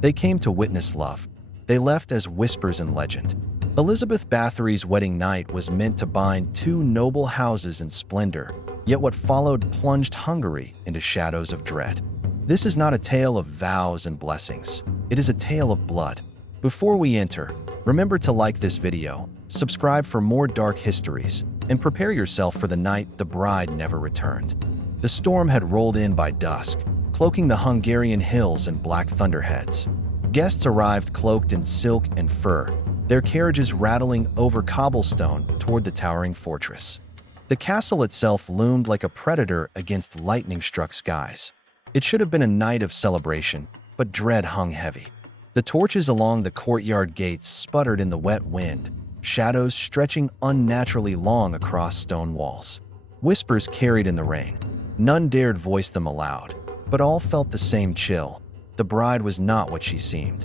They came to witness love. They left as whispers and legend. Elizabeth Báthory's wedding night was meant to bind two noble houses in splendor, yet what followed plunged Hungary into shadows of dread. This is not a tale of vows and blessings. It is a tale of blood. Before we enter, remember to like this video, subscribe for more dark histories, and prepare yourself for the night the bride never returned. The storm had rolled in by dusk, cloaking the Hungarian hills in black thunderheads. Guests arrived cloaked in silk and fur, their carriages rattling over cobblestone toward the towering fortress. The castle itself loomed like a predator against lightning-struck skies. It should have been a night of celebration, but dread hung heavy. The torches along the courtyard gates sputtered in the wet wind, shadows stretching unnaturally long across stone walls. Whispers carried in the rain. None dared voice them aloud, but all felt the same chill. The bride was not what she seemed.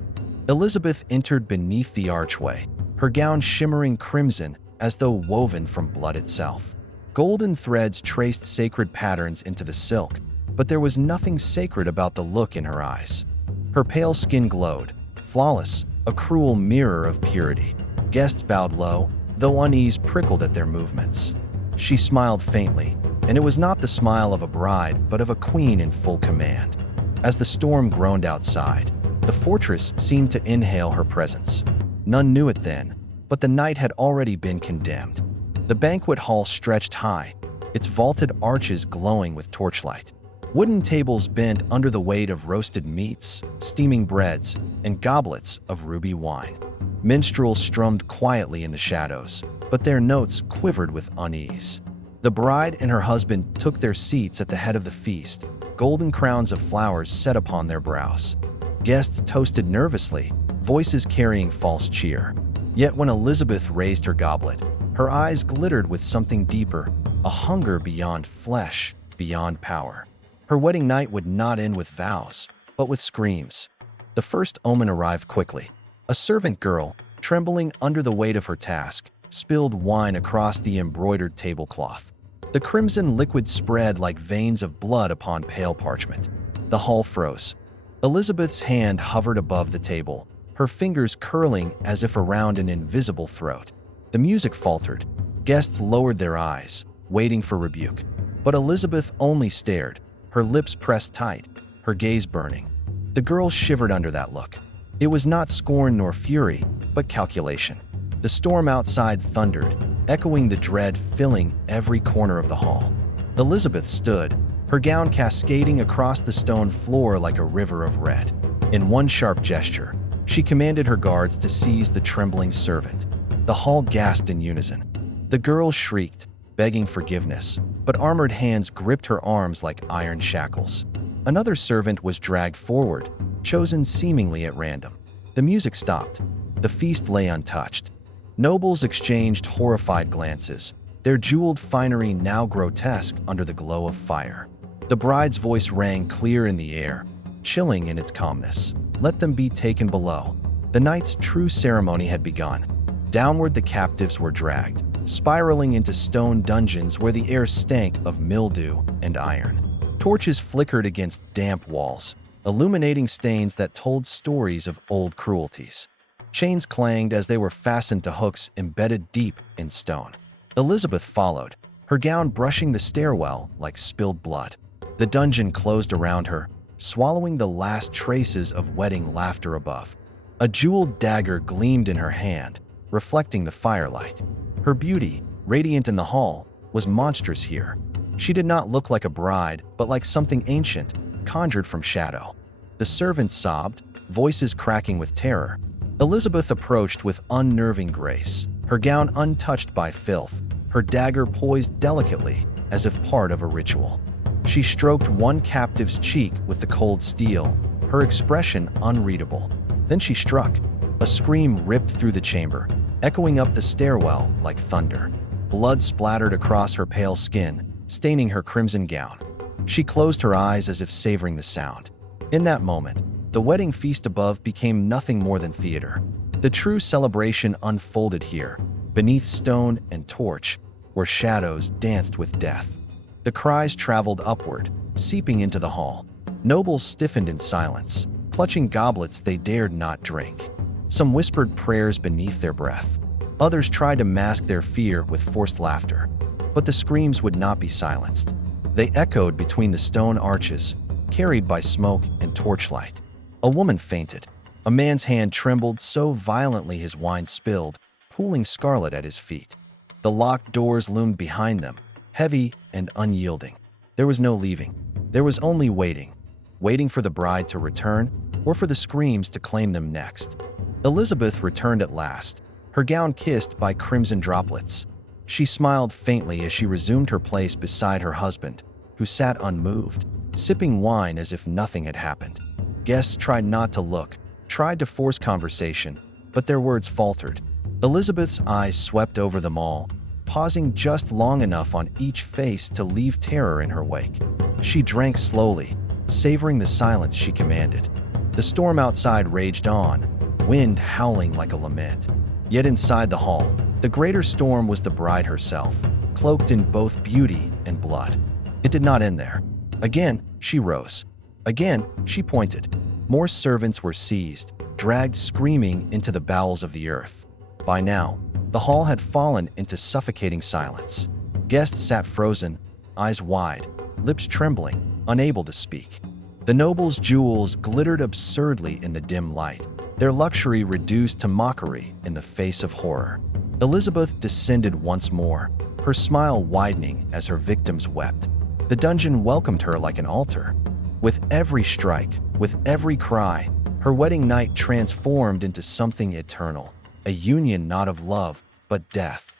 Elizabeth entered beneath the archway, her gown shimmering crimson as though woven from blood itself. Golden threads traced sacred patterns into the silk, but there was nothing sacred about the look in her eyes. Her pale skin glowed, flawless, a cruel mirror of purity. Guests bowed low, though unease prickled at their movements. She smiled faintly, and it was not the smile of a bride, but of a queen in full command. As the storm groaned outside, the fortress seemed to inhale her presence. None knew it then, but the night had already been condemned. The banquet hall stretched high, its vaulted arches glowing with torchlight. Wooden tables bent under the weight of roasted meats, steaming breads, and goblets of ruby wine. Minstrels strummed quietly in the shadows, but their notes quivered with unease. The bride and her husband took their seats at the head of the feast, golden crowns of flowers set upon their brows. Guests toasted nervously, voices carrying false cheer. Yet when Elizabeth raised her goblet, her eyes glittered with something deeper, a hunger beyond flesh, beyond power. Her wedding night would not end with vows, but with screams. The first omen arrived quickly. A servant girl, trembling under the weight of her task, spilled wine across the embroidered tablecloth. The crimson liquid spread like veins of blood upon pale parchment. The hall froze. Elizabeth's hand hovered above the table, her fingers curling as if around an invisible throat. The music faltered. Guests lowered their eyes, waiting for rebuke. But Elizabeth only stared, her lips pressed tight, her gaze burning. The girl shivered under that look. It was not scorn nor fury, but calculation. The storm outside thundered, echoing the dread filling every corner of the hall. Elizabeth stood, her gown cascading across the stone floor like a river of red. In one sharp gesture, she commanded her guards to seize the trembling servant. The hall gasped in unison. The girl shrieked, begging forgiveness, but armored hands gripped her arms like iron shackles. Another servant was dragged forward, chosen seemingly at random. The music stopped. The feast lay untouched. Nobles exchanged horrified glances, their jeweled finery now grotesque under the glow of fire. The bride's voice rang clear in the air, chilling in its calmness. Let them be taken below. The night's true ceremony had begun. Downward the captives were dragged, spiraling into stone dungeons where the air stank of mildew and iron. Torches flickered against damp walls, illuminating stains that told stories of old cruelties. Chains clanged as they were fastened to hooks embedded deep in stone. Elizabeth followed, her gown brushing the stairwell like spilled blood. The dungeon closed around her, swallowing the last traces of wedding laughter above. A jeweled dagger gleamed in her hand, reflecting the firelight. Her beauty, radiant in the hall, was monstrous here. She did not look like a bride, but like something ancient, conjured from shadow. The servants sobbed, voices cracking with terror. Elizabeth approached with unnerving grace, her gown untouched by filth, her dagger poised delicately as if part of a ritual. She stroked one captive's cheek with the cold steel, her expression unreadable. Then she struck. A scream ripped through the chamber, echoing up the stairwell like thunder. Blood splattered across her pale skin, staining her crimson gown. She closed her eyes as if savoring the sound. In that moment, the wedding feast above became nothing more than theater. The true celebration unfolded here, beneath stone and torch, where shadows danced with death. The cries traveled upward, seeping into the hall. Nobles stiffened in silence, Clutching goblets they dared not drink. Some whispered prayers beneath their breath. Others tried to mask their fear with forced laughter. But the screams would not be silenced. They echoed between the stone arches, carried by smoke and torchlight. A woman fainted. A man's hand trembled so violently his wine spilled, pooling scarlet at his feet. The locked doors loomed behind them, heavy and unyielding. There was no leaving. There was only waiting. Waiting for the bride to return, or for the screams to claim them next. Elizabeth returned at last, her gown kissed by crimson droplets. She smiled faintly as she resumed her place beside her husband, who sat unmoved, sipping wine as if nothing had happened. Guests tried not to look, tried to force conversation, but their words faltered. Elizabeth's eyes swept over them all, pausing just long enough on each face to leave terror in her wake. She drank slowly, savoring the silence she commanded. The storm outside raged on, wind howling like a lament. Yet inside the hall, the greater storm was the bride herself, cloaked in both beauty and blood. It did not end there. Again, she rose. Again, she pointed. More servants were seized, dragged screaming into the bowels of the earth. By now, the hall had fallen into suffocating silence. Guests sat frozen, eyes wide, lips trembling, unable to speak. The nobles' jewels glittered absurdly in the dim light, their luxury reduced to mockery in the face of horror. Elizabeth descended once more, her smile widening as her victims wept. The dungeon welcomed her like an altar. With every strike, with every cry, her wedding night transformed into something eternal, a union not of love, but death.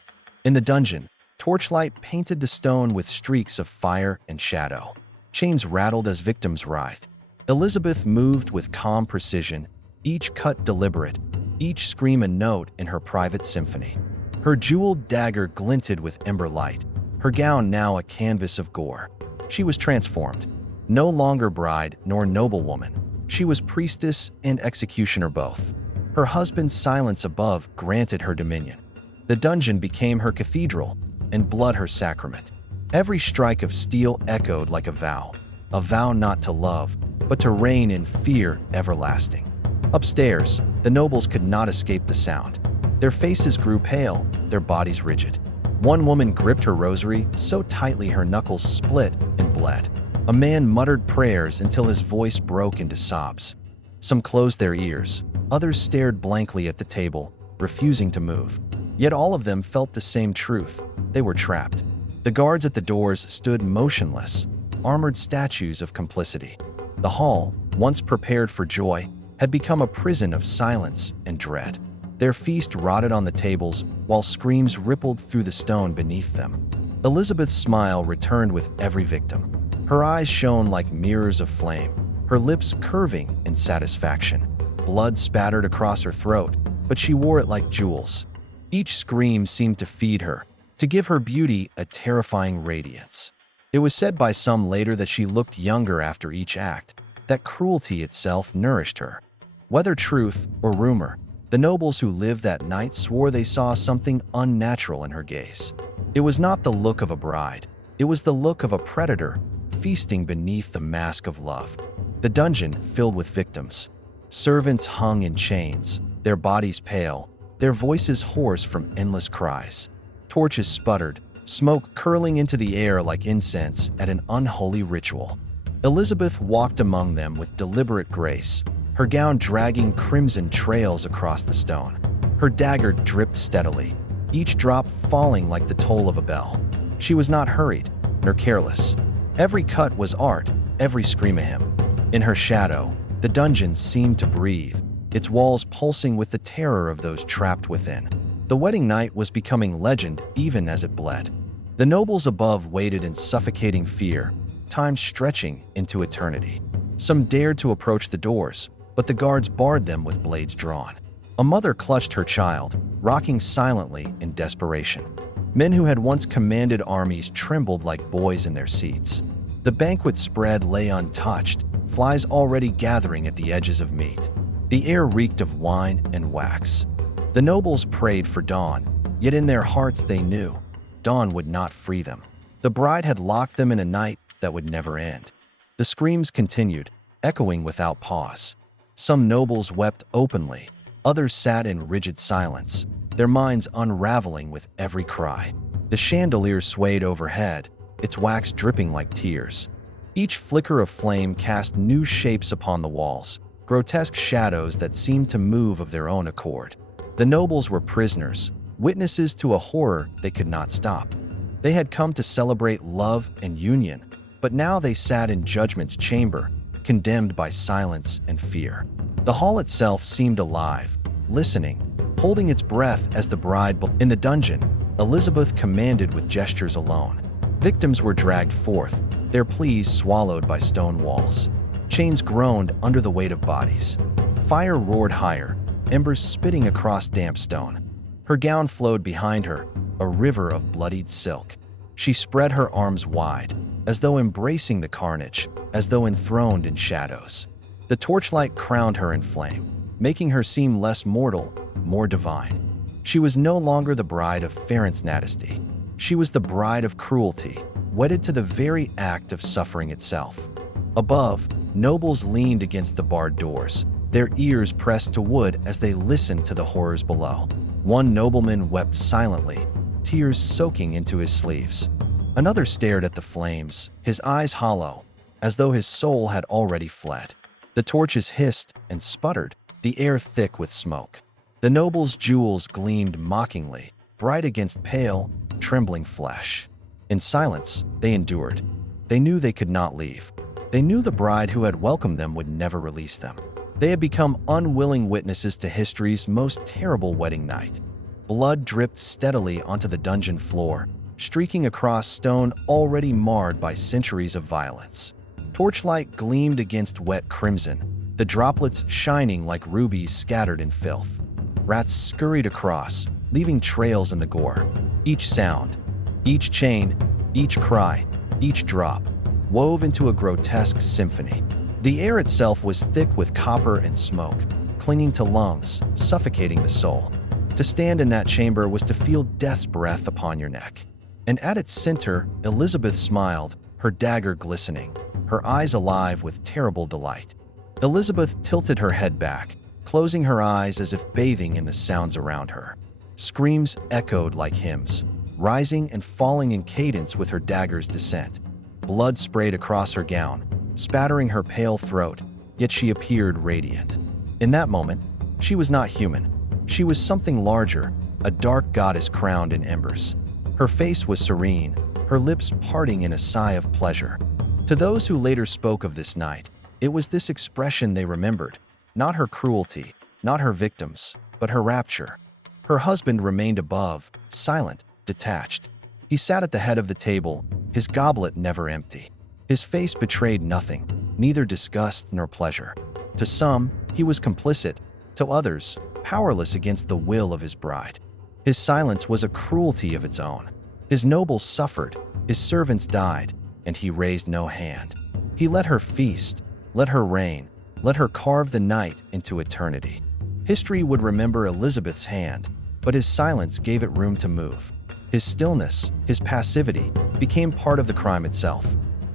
In the dungeon, torchlight painted the stone with streaks of fire and shadow. Chains rattled as victims writhed. Elizabeth moved with calm precision, each cut deliberate, each scream a note in her private symphony. Her jeweled dagger glinted with ember light, her gown now a canvas of gore. She was transformed. No longer bride nor noblewoman. She was priestess and executioner both. Her husband's silence above granted her dominion. The dungeon became her cathedral, and blood her sacrament. Every strike of steel echoed like a vow not to love, but to reign in fear everlasting. Upstairs, the nobles could not escape the sound. Their faces grew pale, their bodies rigid. One woman gripped her rosary so tightly her knuckles split and bled. A man muttered prayers until his voice broke into sobs. Some closed their ears, others stared blankly at the table, refusing to move. Yet all of them felt the same truth. They were trapped. The guards at the doors stood motionless, armored statues of complicity. The hall, once prepared for joy, had become a prison of silence and dread. Their feast rotted on the tables, while screams rippled through the stone beneath them. Elizabeth's smile returned with every victim. Her eyes shone like mirrors of flame, her lips curving in satisfaction. Blood spattered across her throat, but she wore it like jewels. Each scream seemed to feed her, to give her beauty a terrifying radiance. It was said by some later that she looked younger after each act, that cruelty itself nourished her. Whether truth or rumor, the nobles who lived that night swore they saw something unnatural in her gaze. It was not the look of a bride, it was the look of a predator feasting beneath the mask of love. The dungeon filled with victims. Servants hung in chains, their bodies pale, their voices hoarse from endless cries. Torches sputtered, smoke curling into the air like incense at an unholy ritual. Elizabeth walked among them with deliberate grace, her gown dragging crimson trails across the stone. Her dagger dripped steadily, each drop falling like the toll of a bell. She was not hurried, nor careless. Every cut was art, every scream a hymn. In her shadow, the dungeon seemed to breathe, its walls pulsing with the terror of those trapped within. The wedding night was becoming legend even as it bled. The nobles above waited in suffocating fear, time stretching into eternity. Some dared to approach the doors, but the guards barred them with blades drawn. A mother clutched her child, rocking silently in desperation. Men who had once commanded armies trembled like boys in their seats. The banquet spread lay untouched, flies already gathering at the edges of meat. The air reeked of wine and wax. The nobles prayed for dawn, yet in their hearts they knew dawn would not free them. The bride had locked them in a night that would never end. The screams continued, echoing without pause. Some nobles wept openly, others sat in rigid silence, their minds unraveling with every cry. The chandelier swayed overhead, its wax dripping like tears. Each flicker of flame cast new shapes upon the walls, grotesque shadows that seemed to move of their own accord. The nobles were prisoners, witnesses to a horror they could not stop. They had come to celebrate love and union, but now they sat in judgment's chamber, condemned by silence and fear. The hall itself seemed alive, listening, holding its breath as the bride. In the dungeon, Elizabeth commanded with gestures alone. Victims were dragged forth, their pleas swallowed by stone walls. Chains groaned under the weight of bodies. Fire roared higher, embers spitting across damp stone. Her gown flowed behind her, a river of bloodied silk. She spread her arms wide, as though embracing the carnage, as though enthroned in shadows. The torchlight crowned her in flame, making her seem less mortal, more divine. She was no longer the bride of Ferenc Nadesty. She was the bride of cruelty, wedded to the very act of suffering itself. Above, nobles leaned against the barred doors, their ears pressed to wood as they listened to the horrors below. One nobleman wept silently, tears soaking into his sleeves. Another stared at the flames, his eyes hollow, as though his soul had already fled. The torches hissed and sputtered, the air thick with smoke. The noble's jewels gleamed mockingly, bright against pale, trembling flesh. In silence, they endured. They knew they could not leave. They knew the bride who had welcomed them would never release them. They had become unwilling witnesses to history's most terrible wedding night. Blood dripped steadily onto the dungeon floor, streaking across stone already marred by centuries of violence. Torchlight gleamed against wet crimson, the droplets shining like rubies scattered in filth. Rats scurried across, leaving trails in the gore. Each sound, each chain, each cry, each drop, wove into a grotesque symphony. The air itself was thick with copper and smoke, clinging to lungs, suffocating the soul. To stand in that chamber was to feel death's breath upon your neck. And at its center, Elizabeth smiled, her dagger glistening, her eyes alive with terrible delight. Elizabeth tilted her head back, closing her eyes as if bathing in the sounds around her. Screams echoed like hymns, rising and falling in cadence with her dagger's descent. Blood sprayed across her gown, spattering her pale throat, yet she appeared radiant. In that moment, she was not human. She was something larger, a dark goddess crowned in embers. Her face was serene, her lips parting in a sigh of pleasure. To those who later spoke of this night, it was this expression they remembered, not her cruelty, not her victims, but her rapture. Her husband remained above, silent, detached. He sat at the head of the table, his goblet never empty. His face betrayed nothing, neither disgust nor pleasure. To some, he was complicit, to others, powerless against the will of his bride. His silence was a cruelty of its own. His nobles suffered, his servants died, and he raised no hand. He let her feast, let her reign, let her carve the night into eternity. History would remember Elizabeth's hand, but his silence gave it room to move. His stillness, his passivity, became part of the crime itself.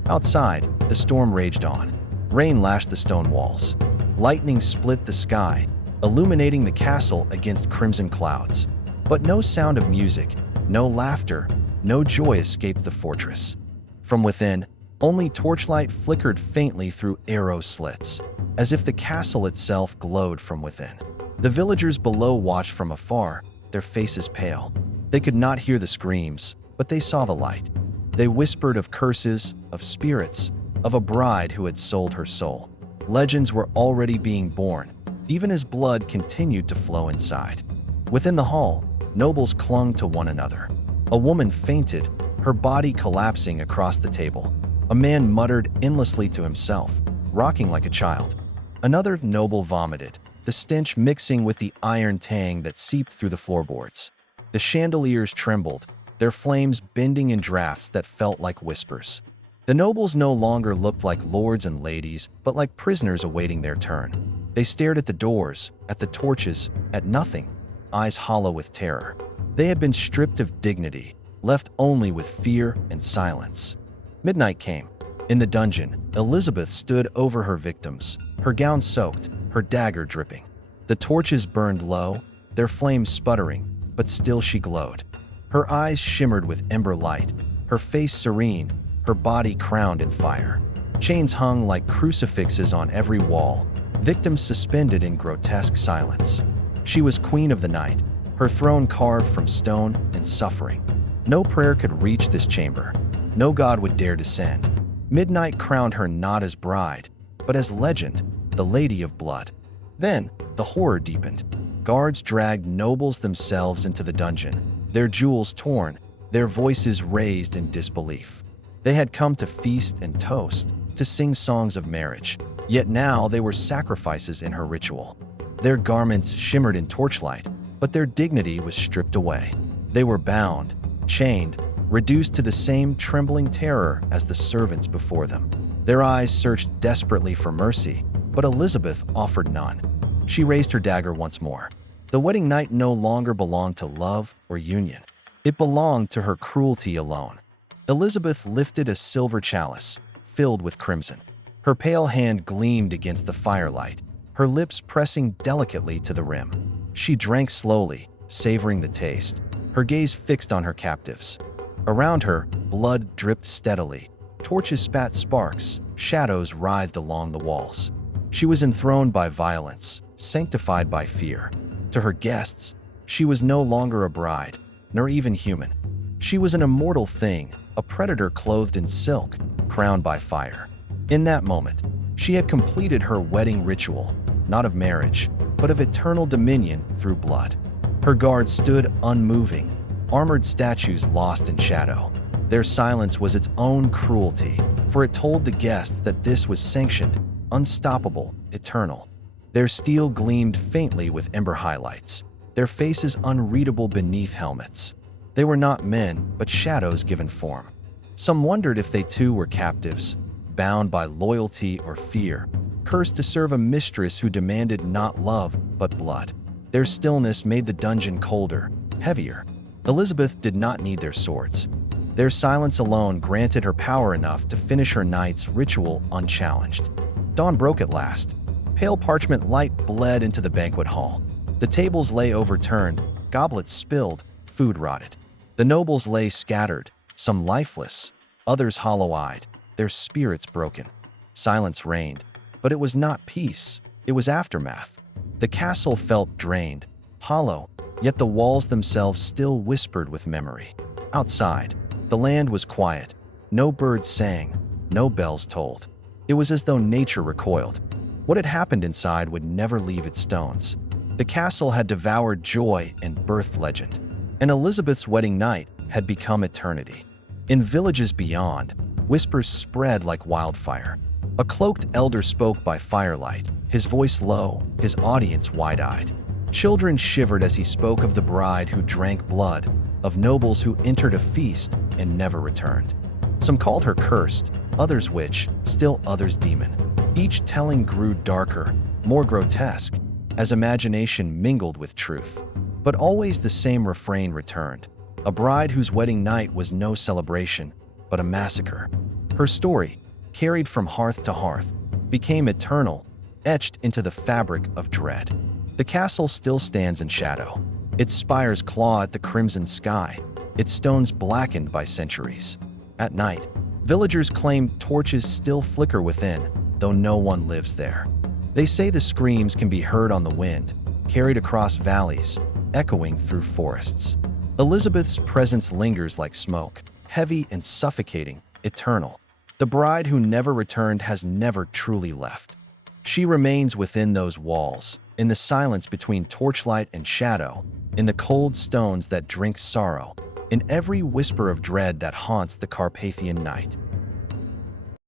Outside, the storm raged on. Rain lashed the stone walls. Lightning split the sky, illuminating the castle against crimson clouds. But no sound of music, no laughter, no joy escaped the fortress. From within, only torchlight flickered faintly through arrow slits, as if the castle itself glowed from within. The villagers below watched from afar, their faces pale. They could not hear the screams, but they saw the light. They whispered of curses, of spirits, of a bride who had sold her soul. Legends were already being born, even as blood continued to flow inside. Within the hall, nobles clung to one another. A woman fainted, her body collapsing across the table. A man muttered endlessly to himself, rocking like a child. Another noble vomited, the stench mixing with the iron tang that seeped through the floorboards. The chandeliers trembled, their flames bending in drafts that felt like whispers. The nobles no longer looked like lords and ladies, but like prisoners awaiting their turn. They stared at the doors, at the torches, at nothing, eyes hollow with terror. They had been stripped of dignity, left only with fear and silence. Midnight came. In the dungeon, Elizabeth stood over her victims, her gown soaked, her dagger dripping. The torches burned low, their flames sputtering, but still she glowed. Her eyes shimmered with ember light, her face serene, her body crowned in fire. Chains hung like crucifixes on every wall, victims suspended in grotesque silence. She was queen of the night, her throne carved from stone and suffering. No prayer could reach this chamber. No god would dare descend. Midnight crowned her not as bride, but as legend, the Lady of Blood. Then, the horror deepened. Guards dragged nobles themselves into the dungeon, their jewels torn, their voices raised in disbelief. They had come to feast and toast, to sing songs of marriage, yet now they were sacrifices in her ritual. Their garments shimmered in torchlight, but their dignity was stripped away. They were bound, chained, reduced to the same trembling terror as the servants before them. Their eyes searched desperately for mercy, but Elizabeth offered none. She raised her dagger once more. The wedding night no longer belonged to love or union. It belonged to her cruelty alone. Elizabeth lifted a silver chalice, filled with crimson. Her pale hand gleamed against the firelight, her lips pressing delicately to the rim. She drank slowly, savoring the taste, her gaze fixed on her captives. Around her, blood dripped steadily. Torches spat sparks, shadows writhed along the walls. She was enthroned by violence, sanctified by fear. To her guests, she was no longer a bride, nor even human. She was an immortal thing, a predator clothed in silk, crowned by fire. In that moment, she had completed her wedding ritual, not of marriage, but of eternal dominion through blood. Her guards stood unmoving, armored statues lost in shadow. Their silence was its own cruelty, for it told the guests that this was sanctioned, unstoppable, eternal. Their steel gleamed faintly with ember highlights, their faces unreadable beneath helmets. They were not men, but shadows given form. Some wondered if they too were captives, bound by loyalty or fear, cursed to serve a mistress who demanded not love, but blood. Their stillness made the dungeon colder, heavier. Elizabeth did not need their swords. Their silence alone granted her power enough to finish her night's ritual unchallenged. Dawn broke at last. Pale parchment light bled into the banquet hall. The tables lay overturned, goblets spilled, food rotted. The nobles lay scattered, some lifeless, others hollow-eyed, their spirits broken. Silence reigned, but it was not peace, it was aftermath. The castle felt drained, hollow, yet the walls themselves still whispered with memory. Outside, the land was quiet. No birds sang, no bells tolled. It was as though nature recoiled. What had happened inside would never leave its stones. The castle had devoured joy and birthed legend, and Elizabeth's wedding night had become eternity. In villages beyond, whispers spread like wildfire. A cloaked elder spoke by firelight, his voice low, his audience wide-eyed. Children shivered as he spoke of the bride who drank blood, of nobles who entered a feast and never returned. Some called her cursed, others witch, still others demon. Each telling grew darker, more grotesque, as imagination mingled with truth. But always the same refrain returned, a bride whose wedding night was no celebration, but a massacre. Her story, carried from hearth to hearth, became eternal, etched into the fabric of dread. The castle still stands in shadow. Its spires claw at the crimson sky, its stones blackened by centuries. At night, villagers claim torches still flicker within, though no one lives there. They say the screams can be heard on the wind, carried across valleys, echoing through forests. Elizabeth's presence lingers like smoke, heavy and suffocating, eternal. The bride who never returned has never truly left. She remains within those walls, in the silence between torchlight and shadow, in the cold stones that drink sorrow, in every whisper of dread that haunts the Carpathian night.